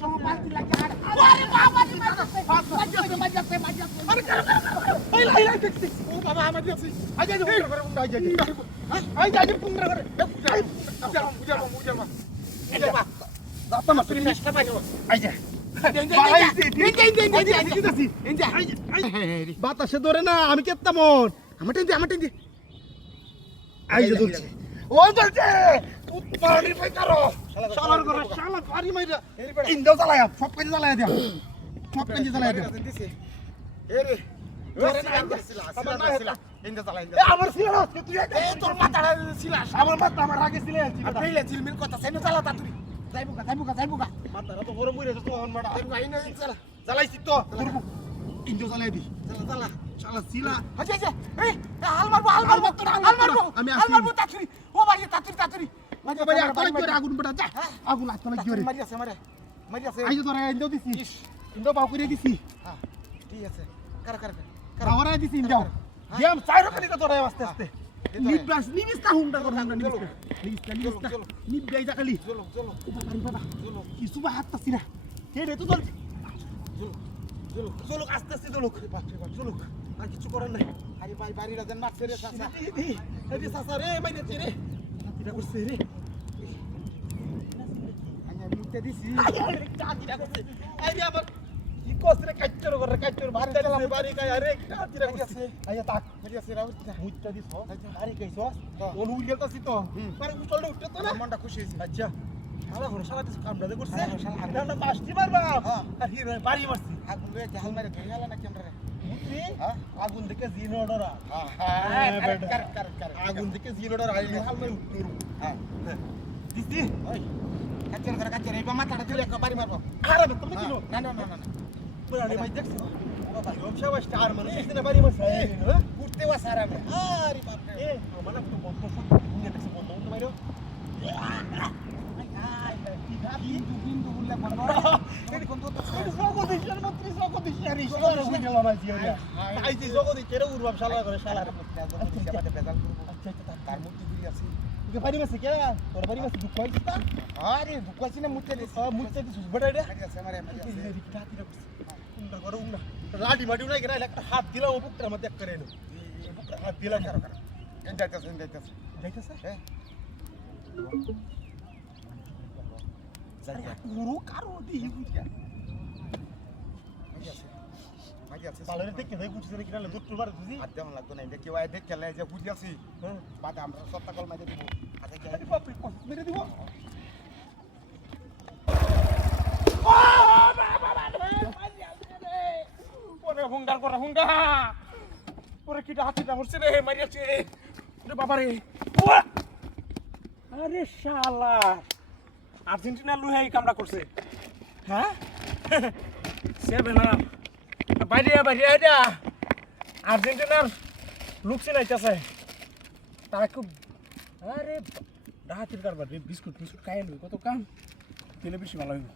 সময় পাল্টি লাগে আর আরে বাবা রে মাঝে আরে এই লাই দেখছি ও বাবা আমার দেখছি আই যাই করে উন্ডা আই যাই আই যাই পুংরা করে উজামা দাতা মাছ তুমি নষ্ট পাইছো আই যা বাতাসে ধরে না আমি কেত্তা মন আমার টেন আই যে ধরছে ও ধরছে উৎপাড়ি পাই কারো শালার করে শালা পারি মাইরা ইন্দাও চালায়া সব কাজে চালায়া দিয়া সব কাজে চালায়া দিয়া দিছে এ রে ধরে না ছিল ইন্দা চালায়া ইন্দা আমার ছিল না তুই এ তোর মাথাটা ছিল আমার মাথা আমার আগে ছিল কইলে ঝিলমিল কথা সেনে চালা তাড়াতাড়ি যাইবুকা মাথাটা তো বড় মুইরা তো হন মাডা যাইবুকা ইনা চালা চালাইছি তো করবো ইন্দা চালায়া দি চালা শালা ছিলা আচ্ছা এই হাল মারবো আমি হাল মারবো তাড়াতাড়ি ও ভাই তাড়াতাড়ি ভাই আগুন বড়া যা আগুন লাগতো না কি রে মারি আছে আইজো তোরা ইন্দা দিছি ইন্দা বাউ করে দিছি হ্যাঁ ঠিক আছে কার কাওয়ারা দিছি ইন্দা গেম চাইরো খালি তোরা আস্তে নিবিস্তা হুন্ডা কর হুন্ডা নিবিস্তা নিবাই যা খালি চলো বাবা কি সুবা হাত তাছি না কে রে তুই চলো আস্তে চলো আর কিছু করার নাই আরে ভাই বাড়িটা দেন মারছে রে চাচা এই চাচা রে মাইনে রে কিটা করছে রে আমি মুতে দিছি আরে কাটিটা করছে আরে আবার কি কসরে কাটছর করে কাটছর ভাত দিলাম বাড়ি কাই আরে কাটিটা করছে আয়া তাক মেরি আছে রাউ মুতে দিছ বাড়ি কইছো ওন উইলতাছি তো পরে উঠল উঠতে তো না মনটা খুশি হইছে আচ্ছা শালা ঘর শালা কিছু কামড়া দে করছে শালা মাস্তি মারবা আর হিরো বাড়ি মারছি আগুন লয়ে জাহাল মারে ধরে গেল না কেমনে আগুন দেখে জিন অর্ডার আগুন দেখে জিন অর্ডার আইলে হাল মারি উঠতুর হ্যাঁ দিছি ওই কাচের এই মাথাটা দিলে একবারই মারবো আরে তুমি কি না পুরা রে ভাই দেখছো বাবা রমশা ওই স্টার মানে এখানে বাড়ি মারছে উঠতে ওয়া সারা মে আরে বাপ রে এ আমার তো বন্ধ নিয়ে দেখছো বন্ধ মাইরো কিন্তু বললে বন্ধ এই কোন তো জগদীশের মন্ত্রী জগদীশের ঈশ্বর বুঝে লাভ আছে আই যে জগদীশের উড়বাম শালা করে শালার জগদীশের বাদে বেজাল করব আচ্ছা তার মধ্যে ঘুরি আছে তুই বাড়ি মাসে কে তোর বাড়ি মাসে দুঃখ হইছে তা আরে দুঃখ আছে না মুতে দিছ মুতে দিছ বড় রে আছে আমারে রিকটা তিরা করছে উন্ডা করো উন্ডা লাডি মাডি নাই গেরা একটা হাত দিলা ও বুকটার মধ্যে করে নো বুকটা হাত দিলা কারো যাইতাছে হ্যাঁ গুরু কারো দিই বুঝা মাঝে আছে পালরে দেখে দেই বুঝছ না কিনা দুধ টুবার বুঝি আর দেন লাগতো না দেখি ওই দেখে লাই যে বুঝি আছি বাদে আমরা সপ্তাহ কল মাঝে দিব আচ্ছা যাই বাপ মেরে দিব ও বাবা মাঝে আছে রে ওরে হুঙ্গা ওরে কিটা হাতিটা হচ্ছে রে মারি আছে রে বাবা রে আরে শালা আর্জেন্টিনা লুহাই কামড়া করছে হ্যাঁ সেভেন বাইরে এটা আর্জেন্টিনার লুকছে নাইতেছে তারা খুব আরে ডাহাতির কারবার বিস্কুট খাই নেবে কত কাম তেলে বেশি ভালো হইব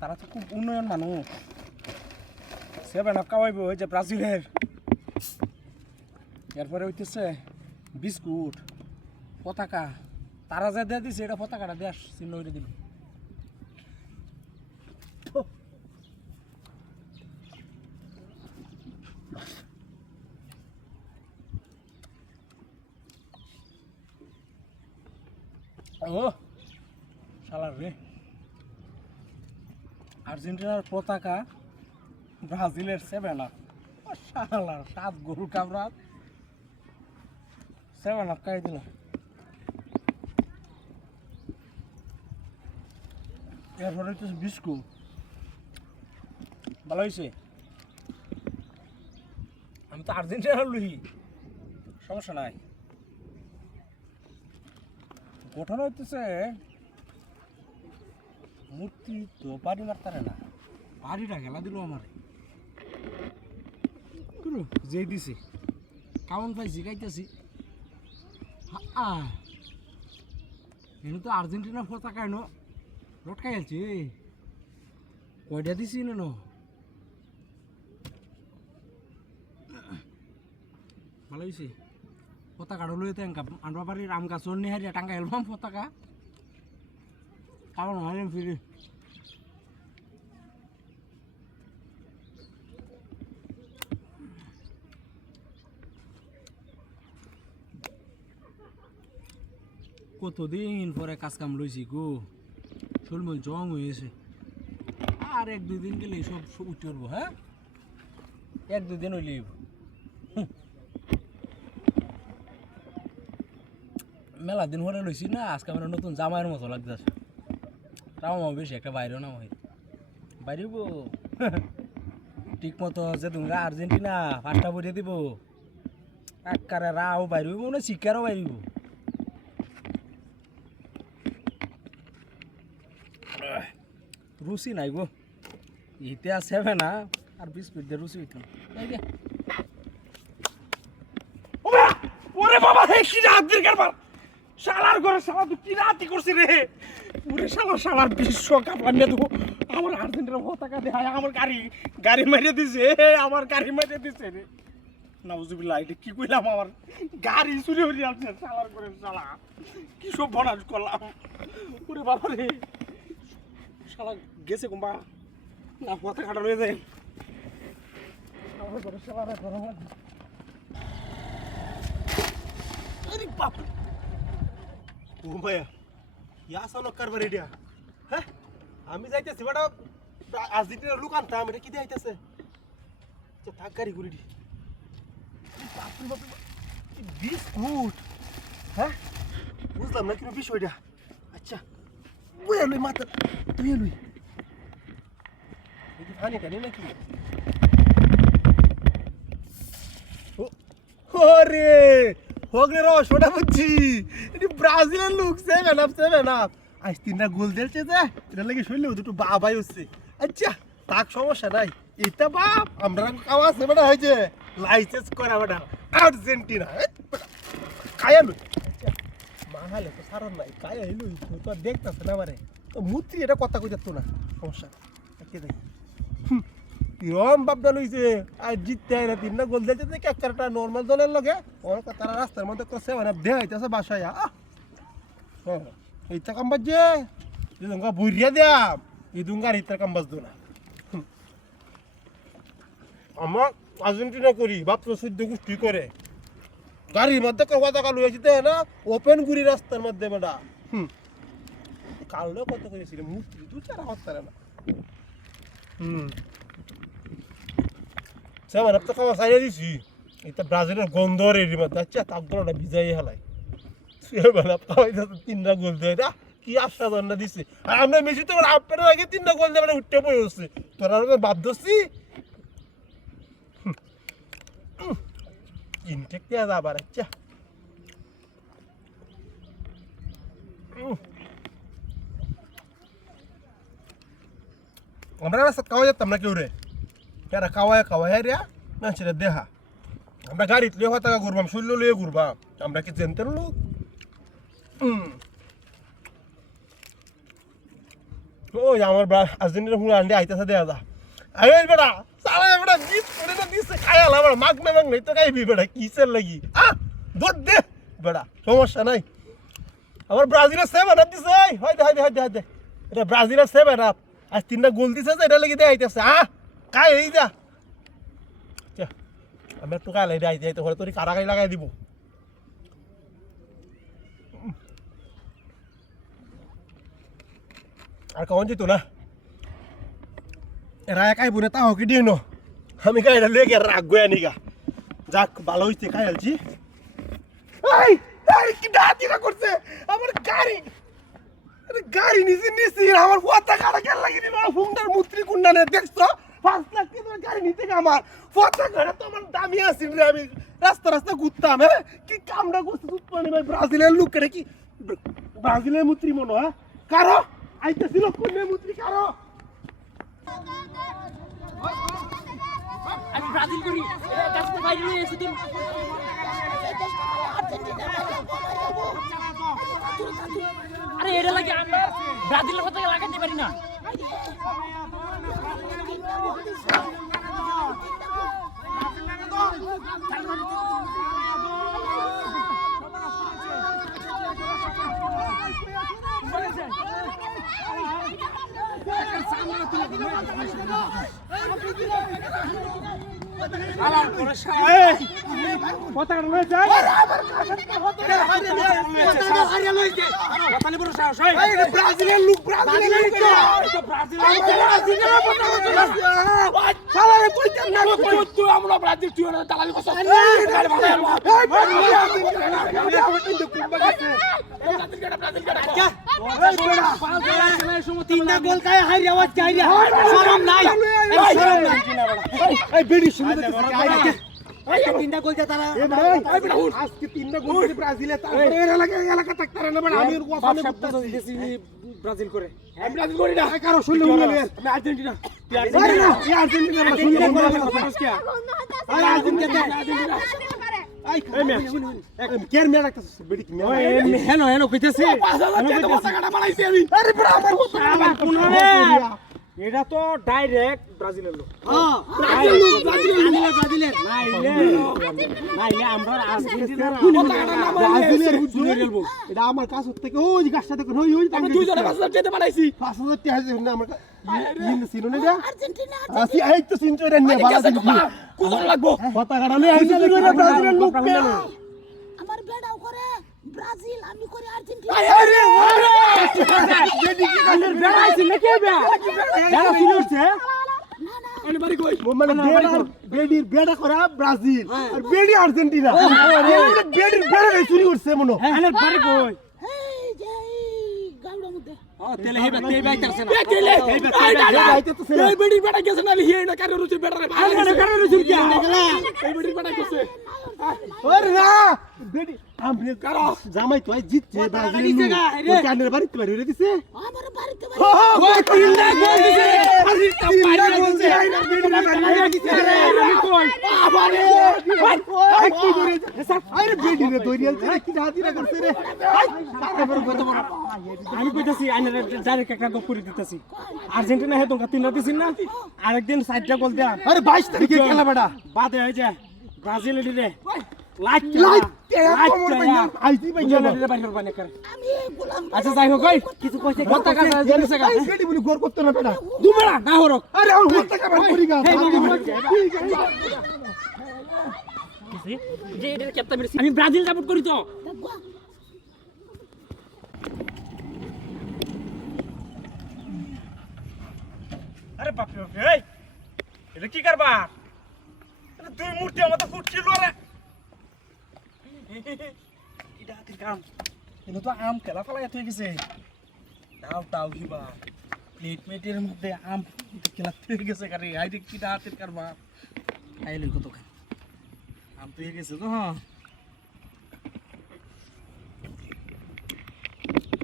তারা তো খুব উন্নয়ন মানুষ সেভেন খাওয়াইব ওই যে ব্রাজিলের এরপরে হইতেছে বিস্কুট পতাকা তারা যা দিয়ে দিছে এটা পতাকাটা দেশ চিহ্ন হইতে দিল ও শালার রে আর্জেন্টিনার পতাকা ব্রাজিলের সেভেন আপ শালার 7 গরু কামড়া সেভেন আপ খাই দিল এরপরে হচ্ছে বিস্কুট ভালো হয়েছে আমি তো আর্জেন্টিনার লুহি সমস্যা নাই গঠন হইতেছে মূর্তি তো বাড়ি মারতারে না বাড়িটা খেলা দিল আমার যেই দিছে কেমন পাইছি গাইতেছি এনে তো আর্জেন্টিনার পতাকা এনো লটকাই আলছি কয়টা দিছি না ভালো হয়েছে পতাকাটা লই তো আনবা বাড়ির আম গাছ নিয়ে হারিয়া টাঙ্গা এলবাম পতাকা কারণ হয় ফিরে কতদিন পরে কাজ কাম লইছি গো, শরীর জং হয়েছে। আর 1-2 দিন গেলে সব উঠে উঠবো। হ্যাঁ, 1-2 দিন হইলে মেলা দিন পরে লইছি না, আজকে আমার নতুন জামাইয়ের মতো লাগতেছে। তাও বেশি একটা বাইরেও না হয় বাইরেব ঠিক মতো যে তুমি আর্জেন্টিনা 5টা বইয়ে দিব, একারে রাও বাইরব মনে শিকারও বাইরব। রুচি নাই গো, ইতে আছে না আর বিস্কুট দিয়ে রুচি হইতাম। ওরে বাবা রে, কি রাত দিন কারবার শালার ঘরে শালা তুই কি রাতি করছিস রে? ওরে শালার বিশ্বকাপ আনিয়ে দেবো। আমার আর্জেন্টিনার পতাকা দেখায় আমার গাড়ি মারিয়ে দিছে, আমার গাড়ি মারিয়ে দিছে রে। নাউজুবিল্লাহ, এটা কি কইলাম? আমার গাড়ি চুরি হয়ে যাচ্ছে শালার ঘরে শালা, কি সব বনাস করলাম। ওরে বাবা রে, শালা গেছে কুম্বা না, পতাকাটা রয়ে যায় আমার ঘরে শালার ঘরে। আরে বাপ, ও ভাইয়া ইয়া সালো কারবার এটা। হ্যাঁ, আমি যাইতেছি বেটা আর্জেন্টিনার লোক আনতাম, এটা কি দেখাইতেছে? আচ্ছা থাক, গাড়ি ঘুরি দি। বিস্কুট? হ্যাঁ, বুঝলাম না কিন্তু বিষয়টা। আচ্ছা ওই এলুই মাথা, তুই এলুই পানি টানি নাকি? ওরে হগলে রসটা বুঝছি, এটি ব্রাজিলের লোক। 7 আপ আজ 3টা গোল দিয়েছে যে, এটা লাগে শুনলেও দুটো বাবাই হচ্ছে। আচ্ছা তাক সমস্যা নাই, এটা বাপ আমরা খাওয়া আছে বেটা, হয়েছে লাইসেন্স করা বেটা আর্জেন্টিনা খায়ালু। মাহালে তো সারণ নাই, খায়ালু তো দেখতেছে না আমারে তো মূর্তি, এটা কথা কই যাচ্ছ না, সমস্যা দেখি কিরম বাপটা লইছে। আর জিততে হয় না, 3টা গোল দিয়েছে যে একটা নর্মাল দলের লগে ওর তারা রাস্তার মধ্যে করছে, মানে দেহ হইতেছে বাসায়। এইটা কাম বাজছে দুঙ্গা বুড়িয়া দিয়াম, এই দুঙ্গার ইতার কাম বাজতো না। আমার আর্জেন্টিনা করি বাপটা 14 গোষ্ঠী করে গাড়ির মধ্যে কথা টাকা লুয়েছি না, ওপেন গুড়ি রাস্তার মধ্যে বেটা। কালো কত করেছিল মূর্তি 2-4 হাত তারা না। সেমান তো খাওয়া সাইয়া দিছি, এটা ব্রাজিলের গন্ধর এর মধ্যে। আচ্ছা তাকগুলোটা ভিজাই হেলাই সেমান খাওয়াই 3টা গোল দেয় না, কি আশ্বাদন না দিছে। আর আমরা মেসি তো আপনার আগে 3টা গোল দিয়ে উঠতে পড়ে হচ্ছে, তোরা বাদ ধরছি ইনটেক দেওয়া যাবার। আচ্ছা আমরা রাস্তা খাওয়া যেতাম না কেউ রে, এরা খাওয়ায় রে মানুষেরা দেহা। আমরা গাড়িতে লিয়ে হতাকা ঘুরবাম, শৈল্য লিয়ে ঘুরবাম, আমরা কি জেনতেন লোক? ওই আমার আর্জেন্টিনা হুড়া আন্ডে আইতেছে দেয়া যা। আরে বেটা সারা বেটা গিফট করে না দিছে, খায়াল আমার মাগ নাই তো খাইবি বেটা, কিসের লাগি দৌড় দে বেটা, সমস্যা নাই। আমার ব্রাজিলের 7 আপ দিছে, হয় এটা ব্রাজিলের 7 আপ। আজ 3টা গোল দিছে যে, এটা লাগি দেয়া আইতেছে। কাই এই যা আমি একটু কাল এটা আইতে আইতে তোর কারাগারি লাগাই দিব। আর কখন যেত না এরা একাই বোনে তাও কি দিয়ে আমি গাড়িটা লেগে রাখবো আনিগা। যাক ভালো হইছে খাইলছি। কি ডাতিরা করছে আমার গাড়ি নিচে আমার পতাকাটা কেন লাগিয়ে দিল, ফুংটার মূর্তি কুন্ডানে দেখছো 5 লাখ টাকা গাড়ি নিতে আমার পতাকাটা তো আমার দামি আছিল রে। আমি রাস্তা ঘুরতাম, হ্যাঁ কি কামটা করছে তুৎপানি ভাই, ব্রাজিলের লোক রে, কি ব্রাজিলের মূর্তি মনে হয় কারো আইতেছিল কোন মূর্তি কারো। আমি ব্রাজিল করি কাছে বাইরে নিয়ে এসে তুমি আরে এটা লাগে আমরা ব্রাজিলের কথা লাগাতে পারি না। সামনে তুই পতাকা লয়ে যায় ব্রাজিলের লোক ব্রাজিলের তুই আমরা ব্রাজিল তুই দালালি করছ তিনটা গোল খায় হাইরে আওয়াজ চাইরে শরম নাই শরম নাই এই বেডি শুনে তিনটা গোল তারা আজকে তিনটা গোল করে ব্রাজিলে তারপরে এলাকা থাকতারে না আমি ওখানে দিতেছি ব্রাজিল করে আমি ব্রাজিল করি না কারো শুনলে উড়ালে আমি আর্জেন্টিনা তুই আর্জেন্টিনা না শুনলে উড়ালে আরে আর্জেন্টিনা আই কেয়ার মে রাখতাছিস বেডি কি হেনো হেনো কইতেছি পতাকাটা বানাইছি আমি আরে বড় আমার এটা তো ডাইরেক্ট ব্রাজিলের লোক ব্রাজিলের নাইলে আমরা আর্জেন্টিনার ব্রাজিলের রেলবো এটা আমার কাছ থেকে ওই গাছটা দেখুন ওই আমি দুইজনে 5000 যেতে বানাইছি 5000 টাকা আছে না আমার ইন সিনো না আর্জেন্টিনা আসি এই তো সিনটো রে নিয়ে বালা দিন কত লাগবো পতাকাটা নিয়ে আইছে ব্রাজিলের লোক আমার বেড়াও করে ব্রাজিল আমি করে আর্জেন্টিনা আরে বেডি কি কানের বেড়াইছি নাকি বেড়া শুনছে এনে বাড়ি কই মানে বেডির বেড়া করা ব্রাজিল আর বেডি আর্জেন্টিনা বেডির বেড়া চুরি করছে মনে এনে বাড়ি কই এই যে গাউড়ার মধ্যে তেলে হেবে তেই বাইতাছে না তেলে এই বেডি বেড়া গেছে না লিয়ে না কারে রুচি বেড়া রে কারে রুচি কি এই বেডি বেড়া গেছে আরে না বেডি আমরে কারো জামাই তো জিতছে ব্রাজিল ও কানের বাড়িতে বাড়ি রে দিছে আমার বাড়িতে ও তিনটা গোল দিছে আরে তিনটা গোল দিছে বেডি বাড়ি দিছে আমি কই আবারে আই কি করে আরে বেডি রে দইরিয়াল কি হাতিরা করছে রে আমি কইতাছি আইনে ডাইরেক্ট একটা গোল করে দিতেছি আর্জেন্টিনা হে তোমরা তিনটা দিছিন না আরেকদিন 60টা গোল দেয়া আরে 22 তারিখে খেলা বেটা বাদে হই যায় ব্রাজিল দিলে লাইট লাইট আইছি ভাই আমি গোলাম আচ্ছা যাই হোক কিছু কইছে পতাকা জেনেছে গা বেডি বলি গোল করতে না বেটা দুবেলা না হরক আরে আর পতাকা বাড়ি করি গা যে এটার ক্যাপ্টেন মেরেছি আমি ব্রাজিল সাপোর্ট করি তো দেখবা আরে বাপ রে এই এটা কি করবা আরে দুই মূর্তি আমাদের ফুটছিল রে এটা হাতের কাম এনো তো আম খেলা ফেলা হয়ে গেছে দাও দাও হিবা প্লেট মেটের মধ্যে আম খেলা হয়ে গেছে কারে আই দেখ কি হাতের কারবা আইলে কত খান আম তো হয়ে গেছে তো হ্যাঁ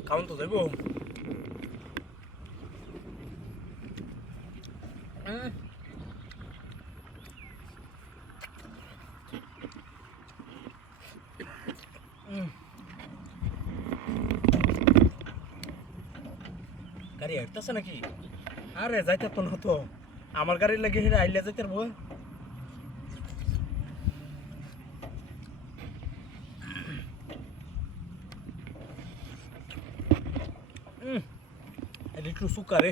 কাউন্ট তো দেবো গাড়ি হাঁটতেছে নাকি আরে যাইতে তো না তো আমার গাড়ি লাগে হেরে আইলে যাইতে পারবো এটা একটু সুকা রে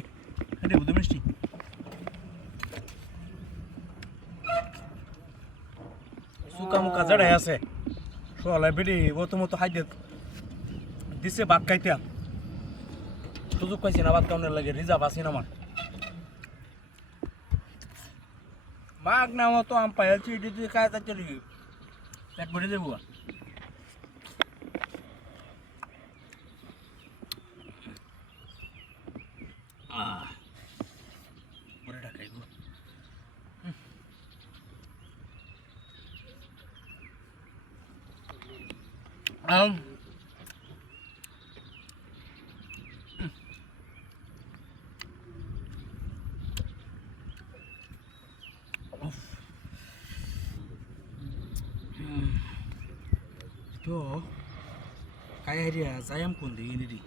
এটা বুঝতে মিষ্টি সুকা মুকা জড়াই আছে সোয়ালাই বেড়ি ও তো মতো হাইতে দিছে ভাত খাইতে সুযোগ পাইছি না ভাত খাওয়ানোর লাগে রিজার্ভ আছে না আমার মাগ না মতো আম পাইছি এটি কাজ চলি পেট ভরে যাবো পরে ঢাকাইব তো kaya dia sayang pun di ini di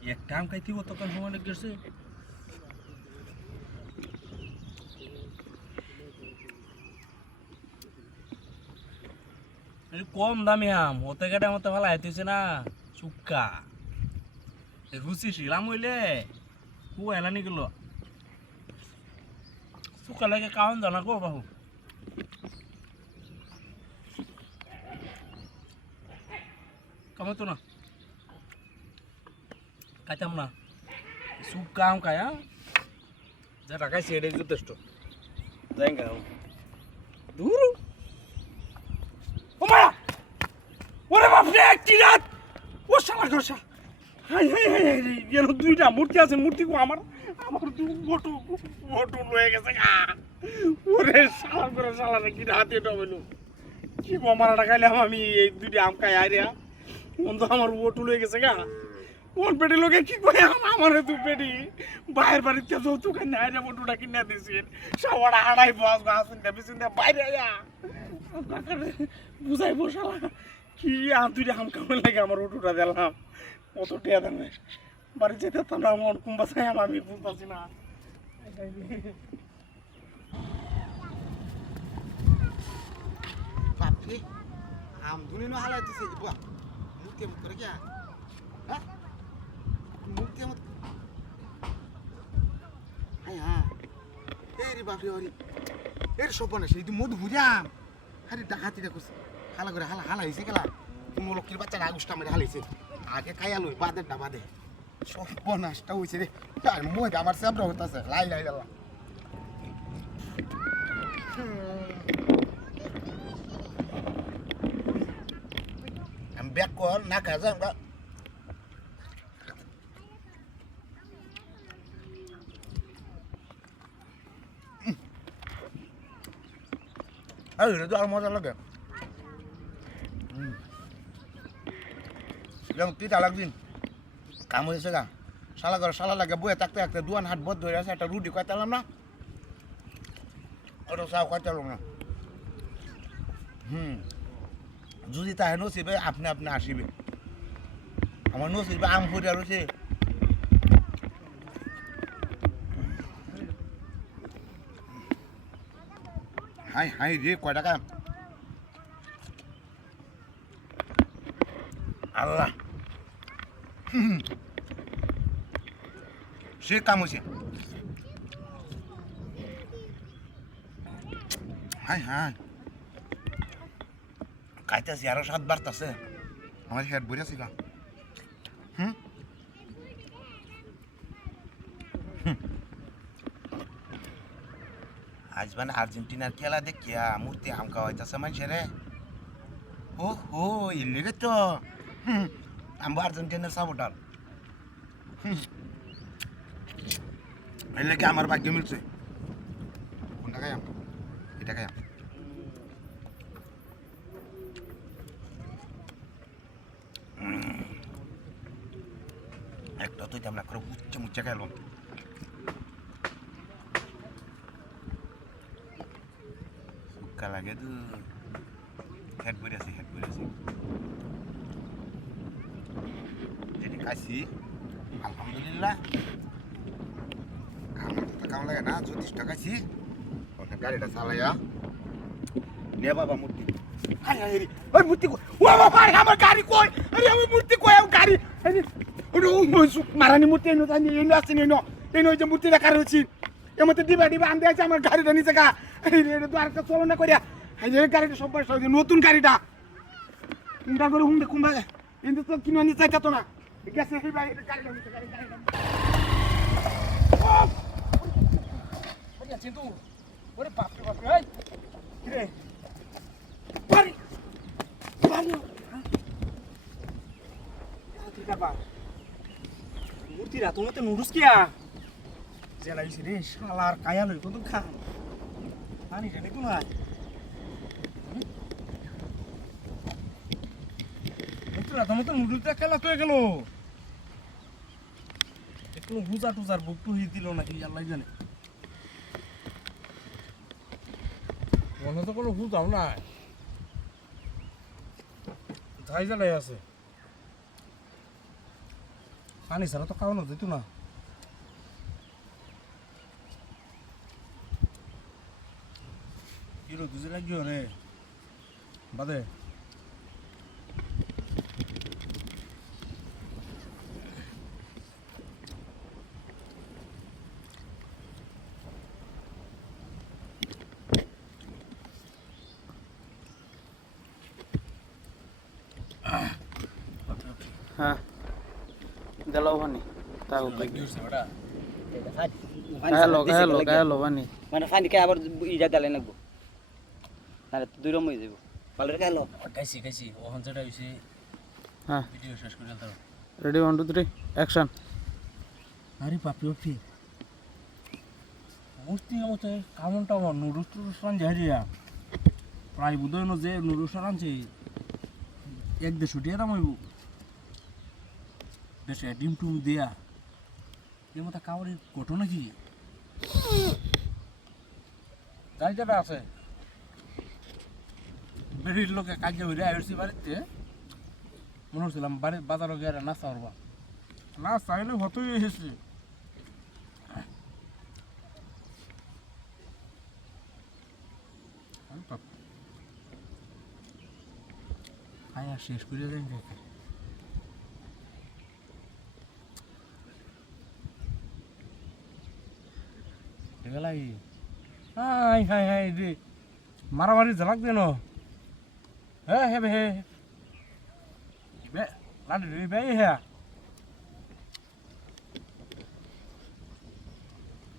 ya kam kai tiwo to kan hone gerse ini কম দামি আম ওতে গাড়ি মতো ভালো আইতেছে না চুক্কা রুচি শিলাম হইলে কু এলানি গেল সুকা লাগে কাউন জানা গো বাহু কামো তো না খাইতাম না সুপ কাম খায়া যেটা খাইছি এটাই যথেষ্ট যাই খাও দূর ও মায়া ওরে বাপরে কি রাত ও শালা ঘষা হাই হাই হাই হাই যেন দুইটা মূর্তি আছে মূর্তি কো আমার আমার দু ফটো ফটো রয়ে গেছে গা ওরে শালা করে শালা কি রাতে এটা হইলো কি গো মারাটা খাইলাম আমি এই দুইটা আম খাই আইরা বন্ধু আমার ফটো রয়ে গেছে গা ওর পেটে লোকে কি করে আমার দু পেটি বাইরের বাড়িতে যৌতুক কিনে আইরা ফটোটা কিনে দিয়েছেন সবার আড়াই বস গাছ শুনতে বাইরে আয়া বুঝাই বসালা কি দুইটা আম কামড় লাগে আমার ফটোটা দিলাম অত টিয়া দেন বাড়ি যেতে তোমরা আমার কুম্বা চাই আমি বুঝতেছি না বাপরে আম ধুনি না হালাইতেছে বাহ মুক্তি মত করে কি হ্যাঁ মুক্তি মত হ্যাঁ হ্যাঁ এই রে বাপরে ওরে এর সপনে সেই তুই মধু বুঝাম আরে ডাকাতিটা করছে হালা করে হালা হয়েছে গেলা কোনো লোকের বাচ্চারা আগুসটা মেরে হালাইছে আগে খাইয়া লই বাদে ডাবাদে সর্বনাশটা হয়েছে রে তার মধ্যে আমার চাপড়া হতেছে লাই লাই লাই আমি ব্যাক কর না কাজে আমরা এটা তো আর মজা লাগে যেমন তুই তালাক দিন কাম হয়েছে গা শালা করে শালা লাগে বয়ে থাকতে থাকতে দুয়ান হাট বদ্ধ হয়ে আছে একটা রুটি খাইতালাম না ওটা চাও খাইতালাম না যদি তাহে নসিবে আপনি আপনি আসিবে আমার নসিবে আম ফুটা রয়েছে হাই হাই রে কয় টাকা আল্লাহ সে কাম হয়েছে হাই হাই খাইতেছি আরো 7 বাড়তেছে আমার হেড বইয়াছি না আজ মানে আর্জেন্টিনার খেলা দেখিয়া মূর্তি আম খাওয়াইতেছে মানুষের ও হো ইলেগে তো আমরা আর্জেন্টিনার সাপোর্টার এর লেগে আমার ভাগ্য মিলছে কোনটা খাইয়াম এটা খাইয়াম একটা তো আমরা করে উচ্চ মুচ্চা খাইলাম সুক্কা লাগে তো হেড বই আছে যেটি খাইছি আলহামদুলিল্লাহ আমার তো কেমন লাগে না 34 টাকা খাইছি গাড়িটা চালাইয়া নে বাবা মূর্তি আরে আরে ওই মূর্তি কই ও বাবা আমার গাড়ি কই আরে আমি মূর্তি কই আমি গাড়ি আরে ওই মারানি মূর্তি এনো জানি এনো আছে এনো যে মূর্তি রাখা রয়েছে এমতে দিবা আনতে আছে আমার গাড়িটা নিচে গা আরে এটা তো আরেকটা চলো না করিয়া এই গাড়িটা সব নতুন গাড়িটা চিন্তা করে হুম দেখুন ভাই কিন্তু তো কিনে নিতে চাইতো না গেছে এই ভাই গাড়িটা নিচে গাড়িটা ওরে চিন্তু ওরে বাপ রে এই কি রে বাড়ি তুই কাবা মূর্তিরা তুমি তো নুডুস কিয়া জেলাইছি রে শালার কায়া লই কত খা পানি জানি কোন না মূর্তিরা তুমি তো নুডুসটা খেলা তো গেল একটু বুঝা টুজার বুক টু দিল নাকি আল্লাহ জানে মনে তো কোনো বুঝাও না ধাই জ্বালাই আছে পানি ছাড়া তো খাওয়ানো যেত না কিলো দুজে লাগিও রে বাদে লো পানি তাও লাগি উঠছে বেটা গায়ালো পানি মানে ফাইন কে আবার ইটা দালে লাগবো তাহলে দুই রকম হয়ে যাবো ভালো রে গেল খাইছি ওখান যেটা হইছে হ্যাঁ ভিডিও শেষ করে দাও রেডি 1 2 3 অ্যাকশন আরে পাপি মূর্তি মতে কামনটা আমার নুডলস টুডলস জাহারিয়া প্রায় বুধই ন যে নুডলস আনছে 1-1.5 টাকা দাম হইব দেশে ডিম টুম দিয়া এর মতো কাউরি ঘটনা কি গাড়িটা আছে বেরির লোকে কাজে হইরে আইসি বাড়িতে মনে হচ্ছিলাম বাড়ি বাজারও গিয়ে নাস্তা করবা না চাইলে হতই এসেছি আয়া শেষ করে দেন গেলাই হাই হাই হাই রে মারামারি ঝালাক দেন হ্যাঁ হে হে বে লাডু রে বে হ্যাঁ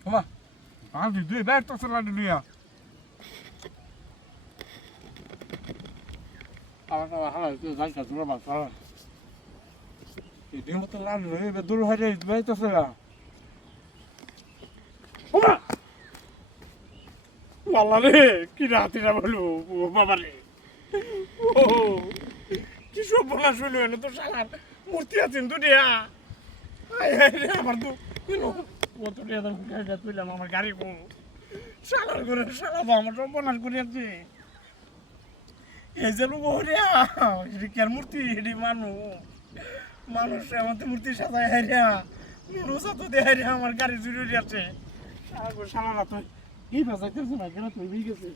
কমা আজ দুই ব্যাগ তো লাডু লিয়া আবার হালা তো যাই কাজ করবা সারা এই দিন তো লাডু রে বে দূর হয়ে যাই বে তো সারা কমা বাবা রে কি রাতিরা বলবো বাবা রে ও কি সব বলা শুনলো না তো শালার মূর্তি আছেন তো দিয়া আমার তো কত টাকা দাম গাড়িটা তুইলাম আমার গাড়ি কো শালার করে শালা আমার সব বনাস করে আছে এই যে লোক হরিয়া এটি কেন মূর্তি এটি মানুষ আমাদের মূর্তি সাজায় হারিয়া নুরুস তো দেয় হারিয়া আমার গাড়ি চুরি আছে শালা তো এই ভাষা কেন না কেন তুই গেছে